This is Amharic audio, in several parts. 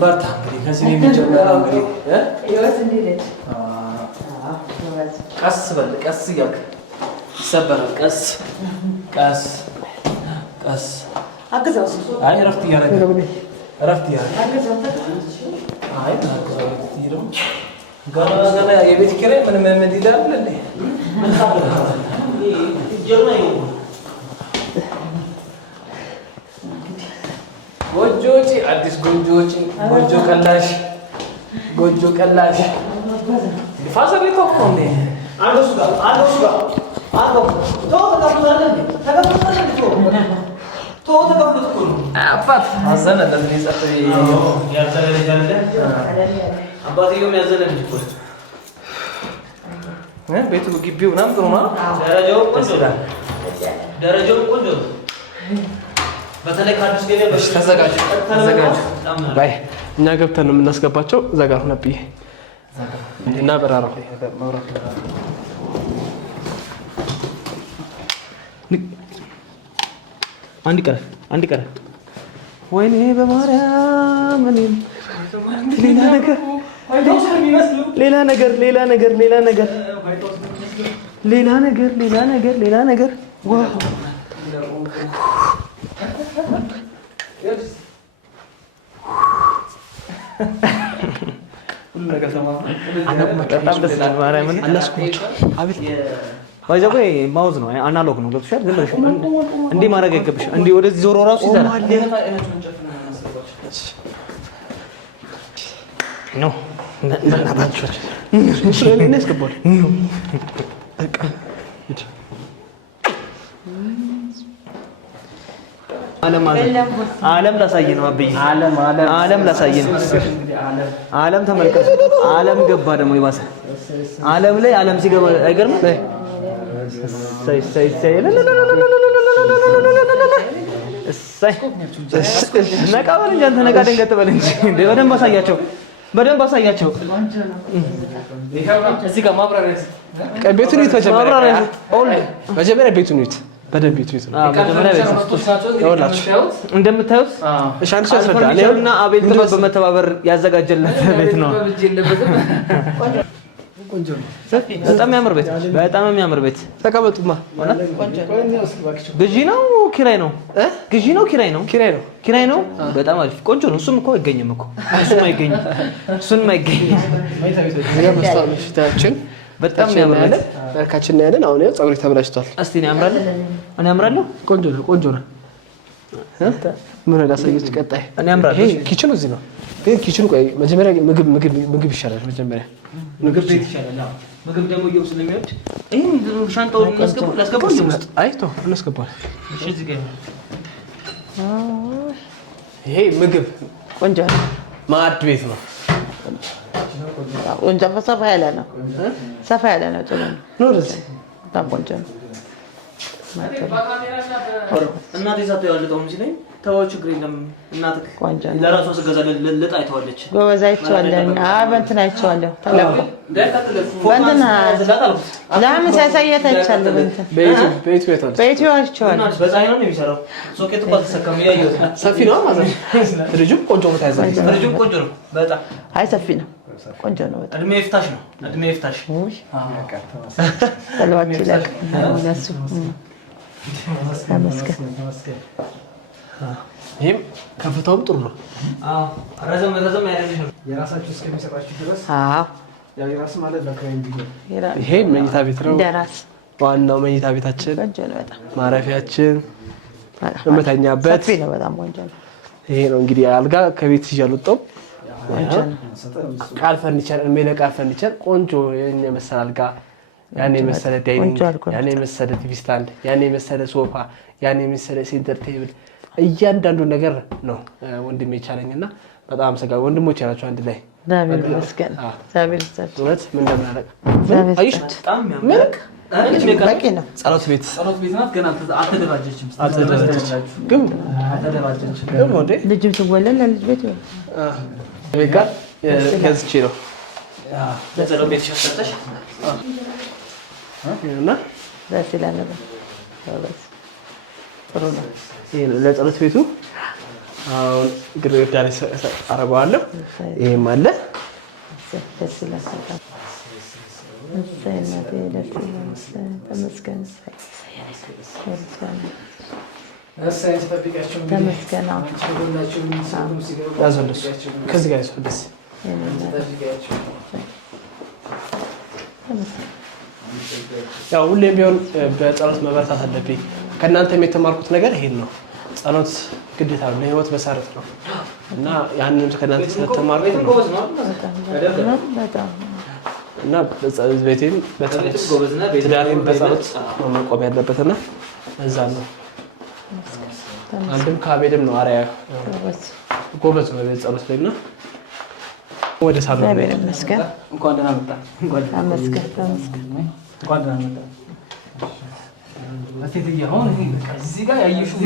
በርታ እንግዲህ ከዚህ ነው የሚጀምረው። እንግዲህ ቀስ በል ቀስ እያልክ ይሰበራል። ቀስ ቀስ ቀስ አይ እረፍት እያደረገ አይ ገና የቤት ኪራይ ምን ይላል እንዴ? ጎጆዎች አዲስ ጎጆዎችን ጎጆ ቀላሽ ፋዘር ሊቆም እንዴ? አንዱስ ጋር አባት አዘነ ለዚህ ጸጥ ያዘለ ልጅ አባትየው ያዘለ ልጅ እኮ ቤቱ ግቢው ምናምን ጥሩ ነው። ደረጃው ቆንጆ ነው። በተለይ ካዲስ ገበያ ተዘጋጁ ባይ እኛ ገብተን ነው የምናስገባቸው። ዘጋሩ ነብይ እና በራራ ማውራት አንድ ቀረ ወይኔ በማርያም ሌላ ነገር ዋው ሁሉ ነገር ተማማ በጣም ደስ ይላል። ማርያምን አላስኩት አቤት ባይዘው ማውዝ ነው አናሎግ ነው ገብቶሻል። ዝም ብለሽ እንዲህ ማድረግ አይገባሽ። እንዲህ ወደዚህ ዞሮ ራሱ ይሰራል ነው እናታችሁ ስለኔ እስከቦል ነው በቃ ዓለም ላሳይ ነው አብይ ዓለም ላሳይ ነው። ዓለም ተመልከቱ። ዓለም ገባ ደግሞ ይባሰ ዓለም ላይ ዓለም ሲገባ አይገርም? ነቃ በል እንጂ አንተ ነቃ ደንገጥ በል እንጂ በደንብ አሳያቸው። እዚህ ጋር ማብራሪያ ቤቱን ይት መጀመሪያ ቤቱን ይት በደንብ ቤቱ ነው። መጀመሪያ ቤቱ እንደምታዩት ሻንክስ ያስረዳል። እና አቤል ጥበብ በመተባበር ያዘጋጀለት ቤት ነው። ቆንጆ ነው። በጣም የሚያምር ቤት ተቀመጡማ። ግዢ ነው ኪራይ ነው? ኪራይ ነው። በጣም አሪፍ ቆንጆ ነው። እሱም እኮ አይገኝም እኮ እሱም አይገኝም። በጣም የሚያምር ቤት በርካችን ያለን። አሁን ያው ፀጉሬ ተበላሽቷል። እስቲ እኔ አምራለሁ። ቆንጆ ነው። ምን ላሳየች ቀጣይ እኔ አምራለሁ። ይሄ ኪችኑ እዚህ ነው። ግን ኪችኑ ቆይ መጀመሪያ ምግብ ይሻላል። መጀመሪያ ምግብ ቤት ይሻላል። አዎ ምግብ ደግሞ ይው ስለሚወድ ይሄን ሻንጣውን ላስገባው ውስጥ አይቶ እናስገባው። እሺ እዚህ ጋር ይሄ ምግብ ቆንጆ ነው። ማዕድ ቤት ነው። ቆንጆ ሰፋ ያለ ነው። ጥሩ ነው። በጣም ቆንጆ ነው። እናቴ ሳትው ያለቀው እንጂ ላይ ተወው ችግር የለም። እናትህ ለራሷ ስገዛ ልጣ አይተዋለች። ጎበዝ አይቼዋለሁ። በእንትን አይቼዋለሁ። ተለቆ በእንትን ለምን ሲያሳየት አይቻለሁ። በእንትን በኢትዮ አይቼዋለሁ። በፀሐይ ነው የሚሰራው። ሶኬት እኮ አልተሰካም። ያየሁት ሰፊ ነው ማለት ነው። ፍሪጁም ቆንጆ ነው። ታያዛለች። ፍሪጁም ቆንጆ ነው በጣም አይ ሰፊ ነው። ቆንጆ ነው በጣም እድሜ ይፍታሽ። ተለዋጭ ይላል እነሱ ተመስገን። ይሄም ከፍታውም ጥሩ ነው። ረዘም ያለልሽ ነው የራሳችሁ እስከሚሰጣችሁ ድረስ። ያው የራስ ማለት ለካይንዲ ነው። ይሄ መኝታ ቤት ነው። ደራስ ዋናው መኝታ ቤታችን ማረፊያችን መተኛበት ሰፊ ነው። በጣም ቆንጆ ነው። ይሄ ነው እንግዲህ አልጋ ከቤት ይያሉጣው ቃል ፈርኒቸር ቃል ፈርኒቸር ቆንጆ የመሰለ አልጋ፣ ያኔ መሰለ ዳይኒንግ፣ ያኔ መሰለ ቲቪ ስታንድ፣ ያኔ መሰለ ሶፋ፣ ያኔ መሰለ ሴንተር ቴብል እያንዳንዱ ነገር ነው ወንድሜ ቻለኝና በጣም አመሰጋ ወንድሞቼ ናቸው አንድ ላይ ዳብል መስከን ዳብል ሰጥ ወት ምን እንደምናረቅ አይሽ በጣም ያመልክ በቂ ነው። ጸሎት ቤት ናት። ገና አልተደራጀችም። ግን ወንዴ ልጅም ትወለድ ለልጅ ቤት ነው ቤካ ከዚህ ነው ለጸሎት ቤት ሸፈተሽ እና ደስ ይላል ነበር። ጥሩ ነው። ይሄ ለጸሎት ቤቱ አሁን ግድግዳ ላይ አረጋዋለሁ። ይሄም አለ ያው ሁሌም ቢሆን በጸሎት መበርታት አለብኝ። ከእናንተም የተማርኩት ነገር ይሄን ነው። ጸሎት ግዴታ ነው፣ ለህይወት መሰረት ነው እና ያንን ከእናንተ ስለተማርኩ እና ቤቴም በጸሎት ትዳሬም በጸሎት ነው መቆም ያለበትና እዛ ነው። አንድም ከአቤልም ነው አርአያ ጎበዝ ነው በቤት ጸሎት ላይ እና ወደ ሳምንት እንኳን ደህና መጣ። እንኳን ደህና መጣ። አትይኝ አሁን እዚህ ጋር ያየሽው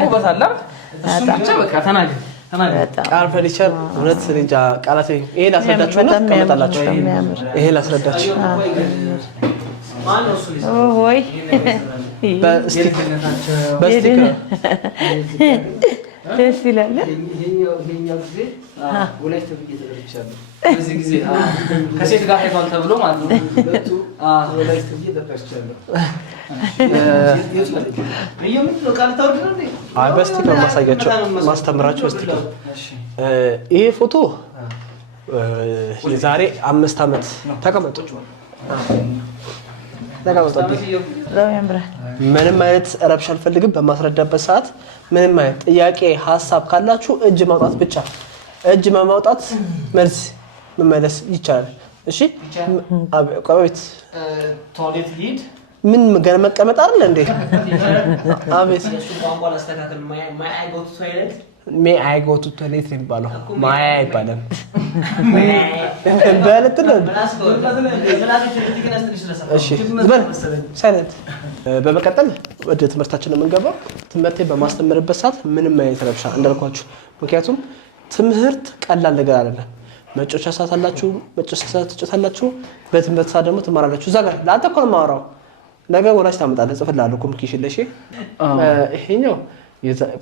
ቆበስ አለ እሱ ብቻ በቃ ተናገር ቃል ፈርኒቸር እውነት እንጃ ቃላት ይሄ ላስረዳችሁ ነው ተቀመጣላችሁ። ይሄ ላስረዳችሁ ወይ በስቲከር ደስ ይላል። ይሄኛው ጊዜ ወላይታ ብዬ ተደርቻለሁ። በዚህ ጊዜ ከሴት ጋር ሄዷል ተብሎ ማለት ነው። ሁለቱ ወላይታ ብዬ ተደርቻለሁ። በስቲከር ማሳያቸው ማስተምራቸው በስቲከር ይሄ ፎቶ የዛሬ 5 ዓመት ተቀመጡ። ምንም አይነት ረብሻ አልፈልግም። በማስረዳበት ሰዓት ምንም አይነት ጥያቄ ሀሳብ ካላችሁ እጅ ማውጣት ብቻ። እጅ ማውጣት መልስ መመለስ ይቻላል። እሺ ቆይት ቶይሌት ሊድ ምን ገና መቀመጥ አይደል እንዴ? አቤት ሜይ አይ ጎ ቱ ቶይሌት የሚባለው ማይ አይባልም። በለት ነው። እሺ ሳይለንት። በመቀጠል ወደ ትምህርታችን የምንገባው ትምህርቴን በማስተምርበት ሰዓት ምንም አይነት ረብሻ እንዳልኳችሁ። ምክንያቱም ትምህርት ቀላል ነገር አይደለም። መጮቻ ሰዓት አላችሁ፣ መጮቻ ሰዓት ትጮታላችሁ። በትምህርት ሰዓት ደግሞ ትማራላችሁ። እዛ ጋር ለአንተ እኮ ነው የማወራው። ነገ ወላጅ ታመጣለህ፣ እጽፍልሃለሁ ኮሚኒኬሽን ላይ። እሺ ይሄኛው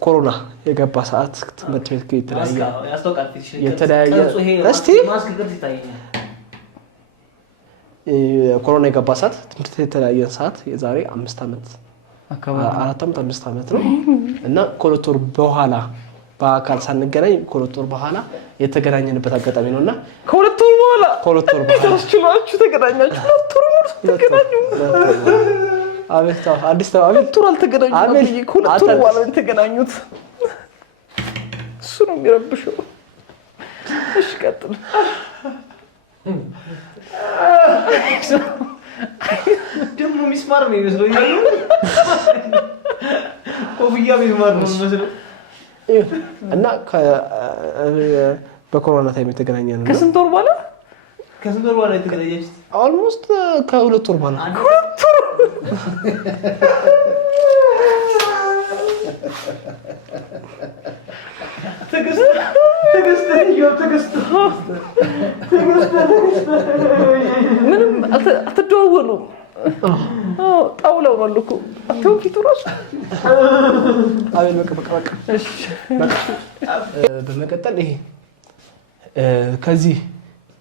ኮሮና የገባ ሰዓት ትምህርት ቤት የተለያየ እስቲ ኮሮና የገባ ሰዓት ትምህርት ቤት የተለያየ ሰዓት የዛሬ 5 ዓመት 5 ዓመት ነው እና ከሁለት ወር በኋላ በአካል ሳንገናኝ ከሁለት ወር በኋላ የተገናኘንበት አጋጣሚ ነውና ከሁለት ወር በኋላ ታስችሏችሁ ተገናኛችሁ። አቤት አዲስ አቤት ቱር አልተገናኙም። አቤት ከሁለት ወር በኋላ ተገናኙት። እሱ ነው የሚረብሸው። እሺ ቀጥል። ደግሞ ሚስማር ነው የሚመስለው። ኮፍያ ሚስማር ነው የሚመስለው እና በኮሮና ታይም የተገናኘ ነው። ከስንት ወር በኋላ የተገናኘች ኦልሞስት ከሁለት ወር በኋላ ምንም አትደዋወሉም። ጣውላው ነው እኮ አትው ፊቱ ራሱ አቤል በቃ እሺ በመቀጠል ይሄ ከዚህ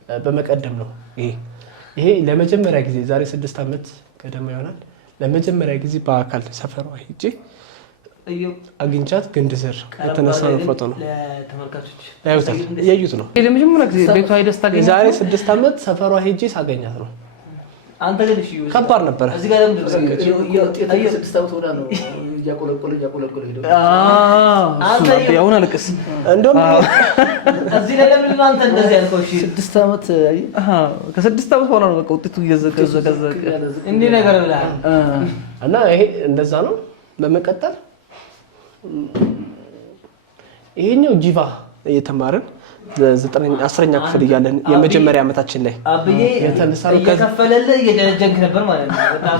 በመቀደም ነው። ይሄ ለመጀመሪያ ጊዜ ዛሬ 6 ዓመት ቀደም ይሆናል። ለመጀመሪያ ጊዜ በአካል ሰፈሯ ሄጄ አግኝቻት ግንድ ስር የተነሳው ፎቶ ነው። ለተመልካቾች ያዩት ነው። ለመጀመሪያ ጊዜ ቤቷ ሄደስ ታገኛት ዛሬ 6 ዓመት ሰፈሯ ሄጄ ሳገኛት ነው። አንተ ግን እሺ ከባድ ነበር። እዚህ ጋር ለምን አየው 6 ዓመት ሆና ነው ያቆለቆለ ሄዶ አንተ ያውና ለቅስ እንደውም እዚህ ላይ ለምን አንተ እንደዚህ ያልከው? እሺ 6 ዓመት ከ6 ዓመት ሆና ነው በቃ ውጤቱ እየዘቀዘቀ እንዴ ነገር ብለህ እና ይሄ እንደዛ ነው። በመቀጠል ይሄኛው ጂቫ እየተማርን 10ኛ ክፍል እያለን የመጀመሪያ ዓመታችን ላይ አብዬ እየከፈለልህ እየደረጀንክ ነበር ማለት ነው። በጣም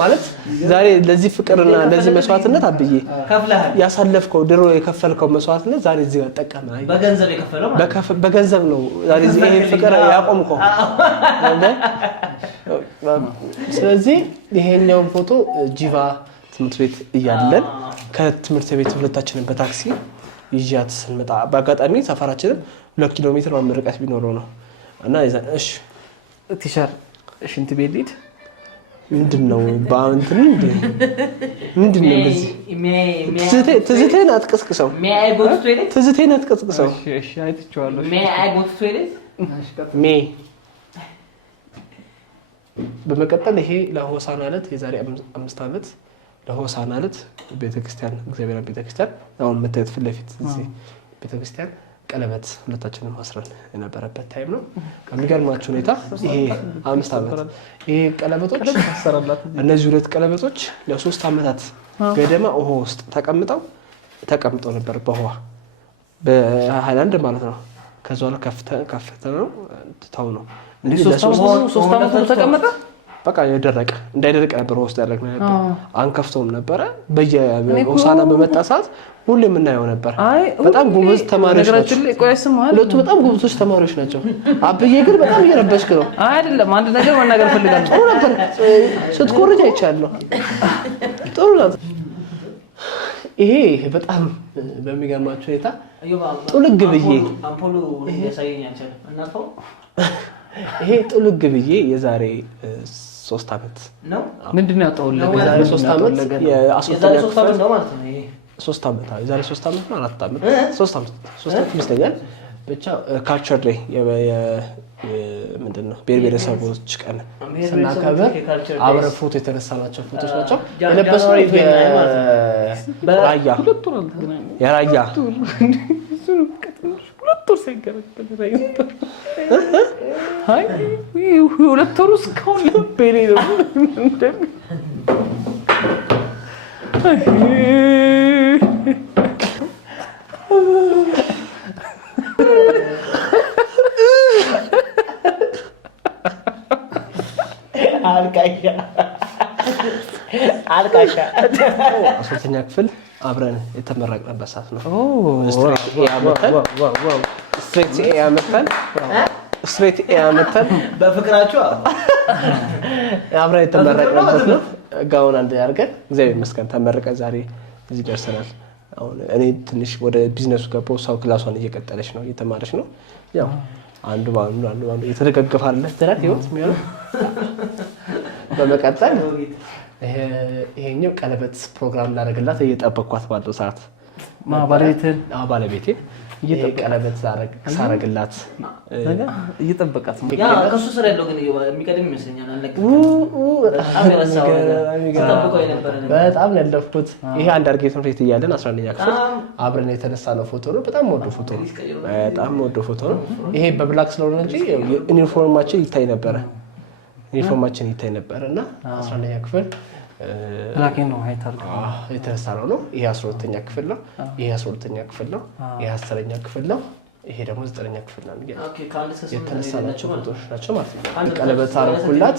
ማለት ዛሬ ለዚህ ፍቅርና ለዚህ መስዋዕትነት አብዬ ከፍለሃል። ያሳለፍከው ድሮ የከፈልከው መስዋዕትነት ዛሬ እዚህ ጋር ተጠቀመ። በገንዘብ የከፈለው ማለት በገንዘብ ነው ዛሬ እዚህ ይሄ ፍቅር ያቆምከው። ስለዚህ ይሄኛው ፎቶ ጂቫ ትምህርት ቤት እያለን ከትምህርት ቤት ሁለታችንን በታክሲ ይዣት ስንመጣ በአጋጣሚ ሰፈራችንን 2 ኪሎ ሜትር ርቀት ቢኖረው ነው እና እሺ ቲሸር ሽንት ቤት ልሂድ ምንድን ነው በአንትን ምንድን ነው እንደዚህ ትዝቴን አትቀስቅሰው ትዝቴን አትቀስቅሰው እሺ አይተችዋለሁ ሜ በመቀጠል ይሄ ለሆሳዕና ዕለት የዛሬ 5 ዓመት ለሆሳዕና ዕለት ቤተክርስቲያን እግዚአብሔር ቤተክርስቲያን አሁን መታየት ፊት ለፊት እዚህ ቤተክርስቲያን ቀለበት ሁለታችንም አስረን የነበረበት ታይም ነው። ከሚገርማችሁ ሁኔታ ይሄ 5 ዓመት ይሄ ቀለበቶች እነዚህ 2 ቀለበቶች ለ3 ዓመታት ገደማ ውሃ ውስጥ ተቀምጠው ነበር በውሃ በሃይላንድ ማለት ነው። ከዛ በኋላ ከፍተ ነው ታው ነው እንዴ 3 ዓመት ተቀመጠ። በቃ የደረቀ እንዳይደርቅ ነበር ውስጥ ያደረግነው ነበር። አንከፍተውም ነበር። በየሆሳዕና በመጣ ሰዓት ሁሌ የምናየው ነበር። በጣም ጎበዝ ተማሪዎች ናቸው። ሁለቱ በጣም ጎበዞች ተማሪዎች ናቸው። አብዬ ግን በጣም እየረበሽክ ነው። አይደለም አንድ ነገር መናገር ፈልጋለሁ። ጥሩ ነበር ስትኮርጅ አይቻለሁ። ጥሩ ነበር። ይሄ በጣም በሚገርማችሁ ሁኔታ ጥልግ ብዬ ይሄ ጥልግ ብዬ የዛሬ 3 ዓመት ነው ምንድነው ያጣውልህ? የዛሬ 3 ዓመት የዛሬ 3 ዓመት ነው ማለት ነው። ይሄ 3 ዓመት የዛሬ 3 ዓመት ነው 4 ዓመት 3 ዓመት ይመስለኛል። ብቻ ካልቸር ዴይ ምንድነው ብሔረሰቦች ቀን ስናከብር አብረን ፎቶ የተነሳናቸው ፎቶች ናቸው። የለበስነው የራያ ሁለት ወር እስካሁን ልቤኔ ነው። አልቃሻ 3ኛ ክፍል አብረን የተመረቅንበት ሰዓት ነው። ስትሬት ኤ አመጣን በፍቅራችሁ አብረን የተመረቅንበት ነው። ጋውን አንድ ያርገን እግዚአብሔር ይመስገን ተመረቀን ዛሬ እዚህ ደርሰናል። አሁን እኔ ትንሽ ወደ ቢዝነሱ ገባሁ። ሰው ክላሷን እየቀጠለች ነው እየተማረች ነው። ያው አንዱ ባንዱ የተደጋገፋለ ተራት ይወት የሚሆነው በመቀጠል ይሄኛው ቀለበት ፕሮግራም ላደርግላት እየጠበቅኳት ባለው ሰዓት ባለቤቴ ቀለበት ሳረግላት እየጠበቃት ነው። ያ ከሱ ስራ ያለው ግን የሚቀድም ይመስለኛል። በጣም ያለፍኩት ይሄ አንድ አርጌ ትምህርት ቤት እያለን 11ኛ ክፍል አብረን የተነሳነው ፎቶ ነው። በጣም ወዶ ፎቶ ነው። በጣም ወዶ ፎቶ ነው። ይሄ በብላክ ስለሆነ እንጂ ዩኒፎርማችን ይታይ ነበረ። ዩኒፎርማችን ይታይ ነበር እና 11ኛ ክፍል ብላክ ነው አይታል የተነሳነው ነው። ይሄ 12ኛ ክፍል ነው። ይሄ 12ኛ ክፍል ነው። ይሄ 10ኛ ክፍል ነው። ይሄ ደግሞ 9ኛ ክፍል ነው። ኦኬ የተነሳናቸው ፎቶዎች ናቸው ማለት ነው። ቀለበት አረኩላት።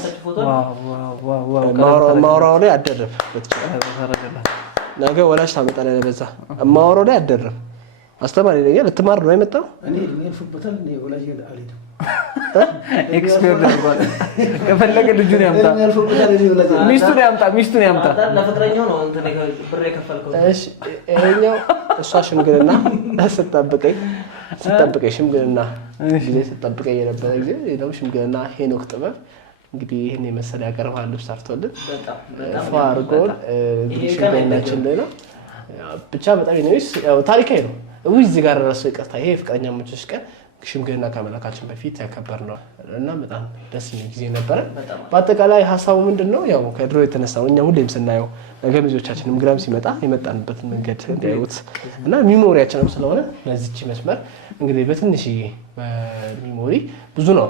ማውራው ላይ አደረብ ነገ ወላጅ ታመጣለህ። ለበዛ ማውራው ላይ አደረብ አስተማሪ ነኝ ልትማር ነው የመጣው። እኔ ልፈበታል ነው ወላጅ አልሄድም። ኤክስፐርት አድርጓል። ከፈለገ ልጁን ያምጣ ሚስቱን ያምጣ ለፍቅረኛው ነው እንትን ብር የከፈልከው። እሺ እኛው እሷ ሽምግልና ስትጠብቀኝ ሽምግልና ጊዜ ስትጠብቀኝ የነበረ ጊዜ ነው። ሽምግልና ሄኖክ ጥበብ እንግዲህ ይሄን የመሰለ ያቀርባል ልብስ አርቶልን ፋርጎል እንግዲህ ሽምግልናችን ላይ ነው። ብቻ በጣም ይነውስ ታሪካዊ ነው። እዚህ ጋር ራሱ ይቀርታ ይሄ ፍቅረኛሞች ቀን ሽምግልና ከመላካችን በፊት ያከበርነው እና በጣም ደስ የሚል ጊዜ ነበር። በአጠቃላይ ሀሳቡ ምንድነው? ያው ከድሮ የተነሳው እኛ ሁሌም ስናየው ነገ ልጆቻችንም ግራም ሲመጣ የመጣንበት መንገድ እንዲያዩት እና ሚሞሪያችንም ስለሆነ ለዚች መስመር እንግዲህ በትንሽ ሚሞሪ ብዙ ነው።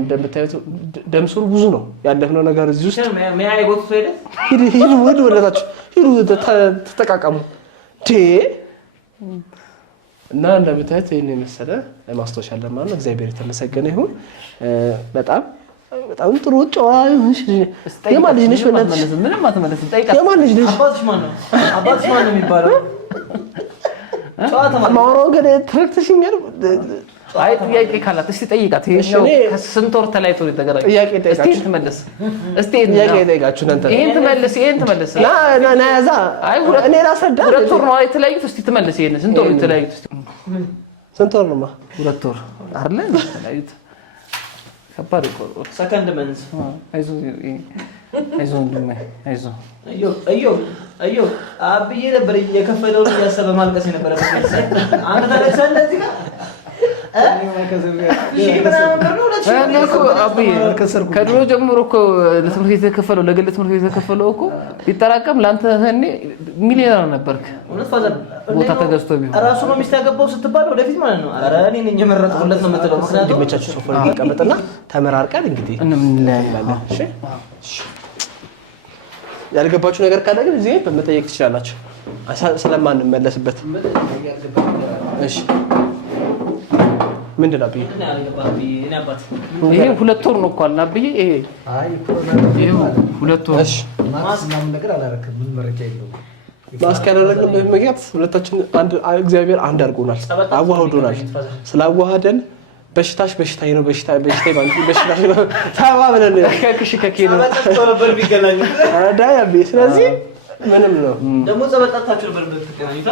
እንደምታዩት ደምሱሩ ብዙ ነው ያለፍነው ነገር እዚህ ውስጥ ሂዱ ወደታችሁ ሂዱ ተጠቃቀሙ እና እንደምታዩት ይሄን የመሰለ ለማስታወሻ ለማን ነው። እግዚአብሔር የተመሰገነ ይሁን። በጣም ጥሩ ጨዋ የማን ልጅ ነሽ? በእናትሽ ምንም አትመለስም። ጠይቃት። የማን ልጅ ነሽ? አባትሽ ማን ነው የሚባለው? ማውራው ግን ትረክተሽኛል። አይ ጥያቄ ካላት እስቲ ጠይቃት። ይሄኛው ከስንት ወር ተለያይቶ ነው የተገናኙት? ጥያቄ ጠይቃችሁ እስቲ ትመልስ። እስቲ ጥያቄ ጠይቃችሁ እናንተ ይሄን ትመልስ። ና ያዛ አይ እኔ ላስረዳ። 2 ወር ነው የተለያዩት። እስቲ ትመልስ። ይሄን ስንት ወር የተለያዩት? እስቲ ስንት ወር ነው? 2 ወር አይደለ የተለያዩት? ከባድ እኮ ሰከንድ መንዝ አይዞህ ወንድሜ አይዞህ። አዮ አብዬ ነበር የከፈለውን እያሰበ ማልቀስ የነበረበት። አንተ ታለቅሳለህ እዚህ ጋር ከድሮ ጀምሮ እኮ ለትምህርት ቤት የተከፈለው ለግል ትምህርት ቤት የተከፈለው እኮ ቢጠራቀም ለአንተ እኔ ሚሊዮነር ነበርክ። ቦታ ተገዝቶ ቢሆን እራሱ ነው ሚስት ያገባው ስትባል ወደፊት ማለት ነው። ኧረ እኔ ነኝ የመረጥኩለት ነው የምትለው። ምክንያቱም እንዲመቻችሁ ሶፋ ላይ ተቀመጥና ተመራርቀን እንግዲህ እንላለን። እሺ ያልገባችሁ ነገር ካለ ግን እዚህ በመጠየቅ ትችላላችሁ ስለማንመለስበት። እሺ ምንድን ነው አብዬ? ይሄ 2 ወር ነው እኮ አልና አብዬ ይሄ አይ 2 ወር። እሺ ማስናም ነገር አላረክም። ምን መረጃ የለውም። ማስክ ያደረግንበት ምክንያት ሁለታችን እግዚአብሔር አንድ አድርጎናል፣ አዋህዶናል። ስላዋሃደን በሽታሽ በሽታዬ ነው በሽታዬ በሽታሽ ነው ተባብለን ከከከከ ነው ነበር ቢገናኙ አዳይ አብዬ። ስለዚህ ምንም ነው ደግሞ ጸበጣታችሁ ነበር በተገናኙታ።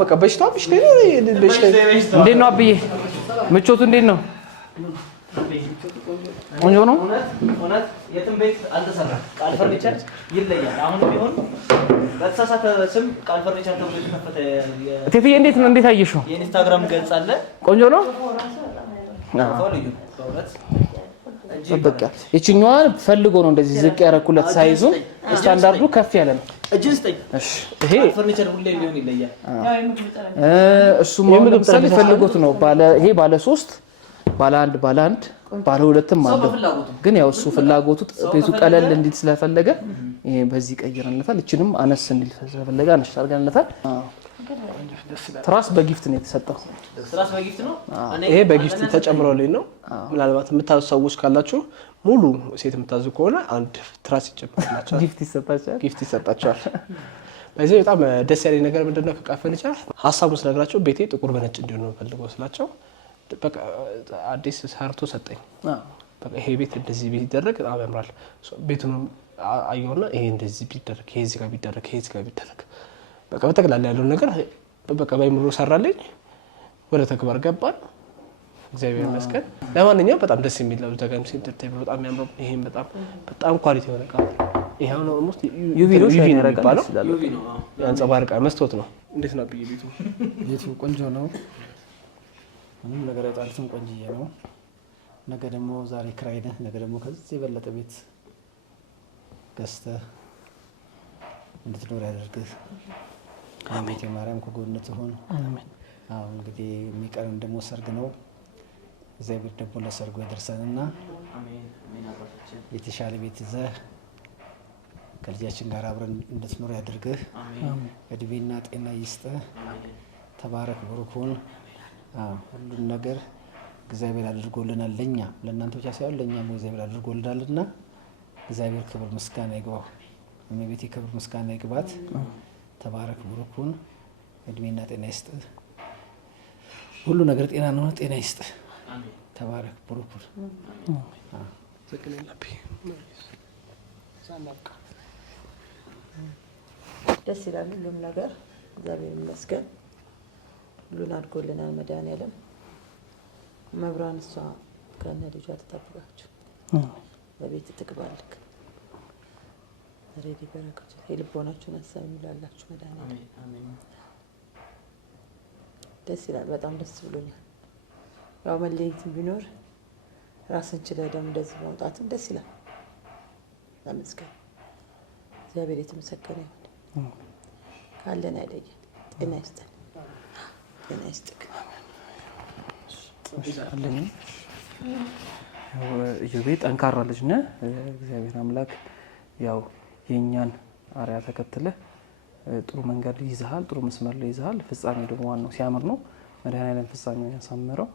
በቃ በሽታው በሽታዬ ነው በሽታዬ። እንዴት ነው አብዬ? ምቾቱ እንዴት ነው? ቆንጆ ነው። እውነት የትም ቤት አልተሰራም። ቃል ፈርኒቸር ይለያል። አሁን ቢሆን በተሳሳተ ስም ቃል ፈርኒቸር ተብሎ የተከፈተ እቴትዬ እንዴት ነው? እንዴት አየሽው? የኢንስታግራም ገጽ አለ። ቆንጆ ነው። በቃ እቺኛዋን ፈልጎ ነው እንደዚህ ዝቅ ያረኩለት። ሳይዙ ስታንዳርዱ ከፍ ያለ ነው። እሺ ይሄ ፈርኒቸር ሁሌ ሊሆን ይለያል። እሱም ለምሳሌ ፈልጎት ነው። ይሄ ባለ 3 ባለ 1 ባለ 2ም አለው። ግን ያው እሱ ፍላጎቱ ቤቱ ቀለል እንዲል ስለፈለገ ይሄ በዚህ ቀይረንለታል። እቺንም አነስ እንዲል ስለፈለገ አነስ አድርገንለታል። ትራስ በጊፍት ነው የተሰጠው። ትራስ በጊፍት ነው። ይሄ በጊፍት ተጨምሮልኝ ነው። ምናልባት የምታዙ ሰዎች ካላችሁ ሙሉ ሴት የምታዙ ከሆነ አንድ ትራስ ይጨምርላችኋል፣ ጊፍት ይሰጣችኋል። በዚህ በጣም ደስ ያለኝ ነገር ምንድነው ከቃል ፈርኒቸር ሀሳቡን ስነግራቸው ቤቴ ጥቁር በነጭ እንዲሆን ነው ፈልገው ስላቸው በቃ አዲስ ሰርቶ ሰጠኝ። በቃ ይሄ ቤት እንደዚህ ቢደረግ በጣም ያምራል። ቤቱን አየውና ይሄ እንደዚህ ቢደረግ፣ ይሄ እዚህ ጋር ቢደረግ፣ ይሄ እዚህ ጋር ቢደረግ በቃ በተግላላ ያለውን ነገር በቃ ባይምሮ ሰራልኝ። ወደ ተግባር ገባን። እግዚአብሔር ይመስገን። ለማንኛውም በጣም ደስ የሚል ነው። ዘጋም ሴንተር ቴብል በጣም ያምራል። ይሄም በጣም ኳሊቲ የሆነ እቃ ይሄው ነው። ኦልሞስት ዩቪ ነው የሚባለው። ዩቪ ነው ያንጸባርቃል። መስታወት ነው። እንዴት ነው አብዬ ቤቱ? ቤቱ ቆንጆ ነው። ምንም ነገር አይጣልም። ቆንጆዬ ነው። ነገ ደግሞ ዛሬ ክራይ ነህ፣ ነገ ደግሞ ከዚህ የበለጠ ቤት ገዝተህ እንድትኖር ያደርግህ። አሜን። ማርያም ከጎንህ ትሁን። አሜን። አሁን እንግዲህ የሚቀረን ደግሞ ሰርግ ነው። እግዚአብሔር ደግሞ ለሰርጉ ያደርሰንና የተሻለ ቤት ይዘህ ከልጃችን ጋር አብረን እንድትኖር ያደርግህ። እድሜና ጤና ይስጥህ። ተባረክ፣ ብሩክ ሁን። ሁሉን ነገር እግዚአብሔር አድርጎልናል። ለኛ ለእናንተ ብቻ ሳይሆን ለእኛም እግዚአብሔር አድርጎልናልና እግዚአብሔር ክብር ምስጋና ይግባው። እመቤቴ ክብር ምስጋና ይግባት። ተባረክ፣ ብሩክ ሁን። እድሜና ጤና ይስጥህ። ሁሉ ነገር ጤና ነው። ጤና ይስጥህ። ተባረክ፣ ብሩክ ሁን። ደስ ይላል ሁሉም ነገር። እግዚአብሔር ይመስገን። ሁሉን አድርጎልናል መድኃኒዓለም። መብራን እሷ ከነ ልጇ ተጠብቃችሁ በቤት ትግባልክ። ሬዲ በረከቱ የልቦናችሁን ሀሳብ ይሙላላችሁ መድኃኒዓለም። ደስ ይላል። በጣም ደስ ብሎኛል። ያው መለየትም ቢኖር ራስን ችለህ ደግሞ እንደዚህ ማውጣትም ደስ ይላል። ተመስገን። እግዚአብሔር የተመሰገነ ይሁን። ካለን አይለየን። ጤና ይስጠን። ጤና ይስጥክ። እዩቤ ጠንካራ ልጅ ነህ። እግዚአብሔር አምላክ ያው የኛን አርያ ተከትለህ ጥሩ መንገድ ይዘሃል፣ ጥሩ መስመር ላይ ይዘሃል። ፍጻሜ ደግሞ ዋናው ሲያምር ነው። መድኃኒዓለም ፍጻሜውን ያሳምረው።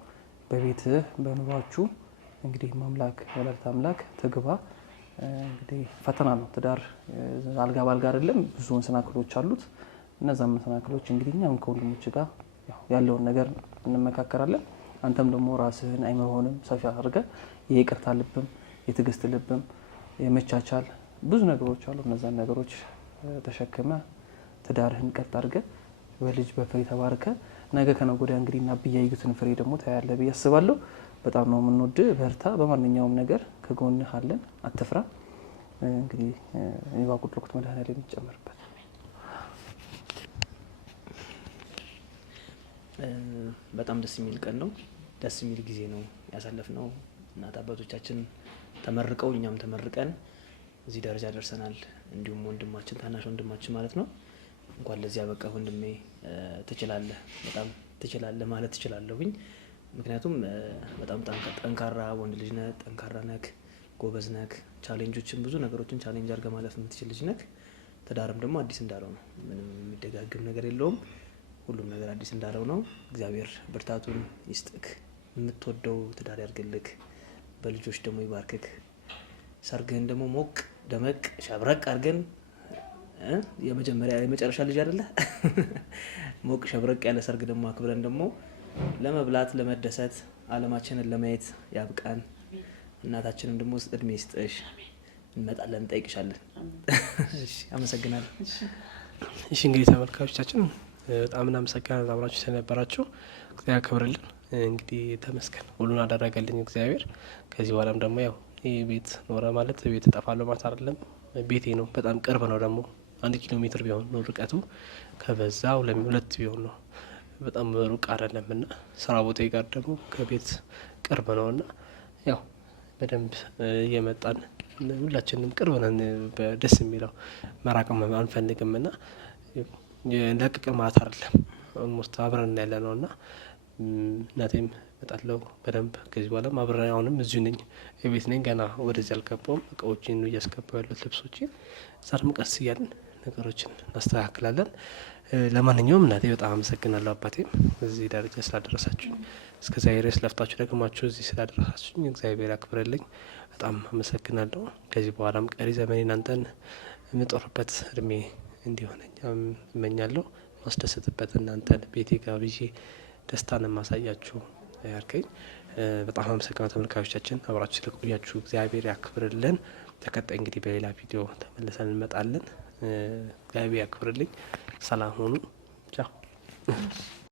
በቤትህ በኑሯችሁ እንግዲህ ማምላክ ወላዲተ አምላክ ትግባ። እንግዲህ ፈተና ነው ትዳር፣ አልጋ ባልጋ አይደለም። ብዙ መሰናክሎች አሉት። እነዛ መሰናክሎች እንግዲህ እኛም ከወንድሞች ጋር ያለውን ነገር እንመካከራለን። አንተም ደግሞ ራስህን አይምሮህንም ሰፊ አድርገህ የይቅርታ ልብም የትዕግስት ልብም የመቻቻል ብዙ ነገሮች አሉ። እነዛን ነገሮች ተሸክመ ትዳርህን ቀጥ አድርገህ በልጅ በፍሬ ተባርከ ነገ ከነገ ወዲያ እንግዲህ እና ብያዩትን ፍሬ ደግሞ ታያለህ ብዬ አስባለሁ። በጣም ነው የምንወድህ። በርታ። በማንኛውም ነገር ከጎንህ አለን። አትፍራ። እንግዲህ የባቁልቁት መድኃኒዓለም የሚጨመርበት በጣም ደስ የሚል ቀን ነው። ደስ የሚል ጊዜ ነው ያሳለፍነው። እናት አባቶቻችን ተመርቀው እኛም ተመርቀን እዚህ ደረጃ ደርሰናል። እንዲሁም ወንድማችን ታናሽ ወንድማችን ማለት ነው እንኳን ለዚህ ያበቃ ወንድሜ ትችላለህ፣ በጣም ትችላለህ ማለት ትችላለሁኝ። ምክንያቱም በጣም ጠንካራ ወንድ ልጅ ነህ፣ ጠንካራ ነህ፣ ጎበዝ ነህ። ቻሌንጆችን ብዙ ነገሮችን ቻሌንጅ አድርገህ ማለፍ የምትችል ልጅ ነህ። ትዳርም ደግሞ አዲስ እንዳለው ነው። ምንም የሚደጋግም ነገር የለውም። ሁሉም ነገር አዲስ እንዳለው ነው። እግዚአብሔር ብርታቱን ይስጥክ። የምትወደው ትዳር ያድርግልክ። በልጆች ደግሞ ይባርክክ። ሰርግህን ደግሞ ሞቅ ደመቅ ሸብረቅ አድርገን የመጨረሻ ልጅ አይደለ ሞቅ ሸብረቅ ያለ ሰርግ ደግሞ አክብረን ደግሞ ለመብላት ለመደሰት ዓለማችንን ለማየት ያብቃን። እናታችንም ደግሞ እድሜ ይስጥሽ። እንመጣለን፣ እንጠይቅሻለን። እሺ፣ አመሰግናለሁ። እሺ፣ እንግዲህ ተመልካቾቻችን በጣም እናመሰግናለን አብራችሁ ስለነበራችሁ። እግዚአብሔር ያክብርልን። እንግዲህ ተመስገን፣ ሁሉን አደረገልኝ እግዚአብሔር። ከዚህ በኋላም ደግሞ ያው ይህ ቤት ኖረ ማለት ቤት እጠፋለሁ ማለት አይደለም። ቤቴ ነው። በጣም ቅርብ ነው። ደግሞ 1 ኪሎ ሜትር ቢሆን ነው ርቀቱ፣ ከበዛ 2 ቢሆን ነው። በጣም ሩቅ አይደለም እና ስራ ቦታ ጋር ደግሞ ከቤት ቅርብ ነው እና ያው በደንብ እየመጣን ሁላችንም ቅርብ ነን። ደስ የሚለው መራቅም አንፈልግም እና ለቅቅ ማለት አይደለም። ኦልሞስት አብረን ያለ ነው እና እናቴም እመጣለሁ በደንብ ከዚህ በኋላ አብረን። አሁንም እዚሁ ነኝ፣ የቤት ነኝ። ገና ወደዚህ አልገባውም። እቃዎችን እያስገባው ያሉት ልብሶችን ዛሬም ቀስ እያልን ነገሮችን እናስተካክላለን። ለማንኛውም እናቴ በጣም አመሰግናለሁ። አባቴም እዚህ ደረጃ ስላደረሳችሁኝ፣ እስከዛ ድረስ ለፍታችሁ ደግማችሁ እዚህ ስላደረሳችሁኝ እግዚአብሔር ያክብርልኝ። በጣም አመሰግናለሁ። ከዚህ በኋላም ቀሪ ዘመኔ እናንተን የምጦርበት እድሜ እንዲሆነኝ እመኛለሁ። ማስደሰትበት እናንተን ቤቴ ጋብዤ ደስታን ማሳያችሁ ያርከኝ። በጣም አመሰግናለሁ ተመልካቾቻችን፣ አብራችሁ ስለቆያችሁ እግዚአብሔር ያክብርልን። ተከታይ እንግዲህ በሌላ ቪዲዮ ተመልሰን እንመጣለን። እግዚአብሔር ያክብርልኝ። ሰላም ሁኑ። ቻው።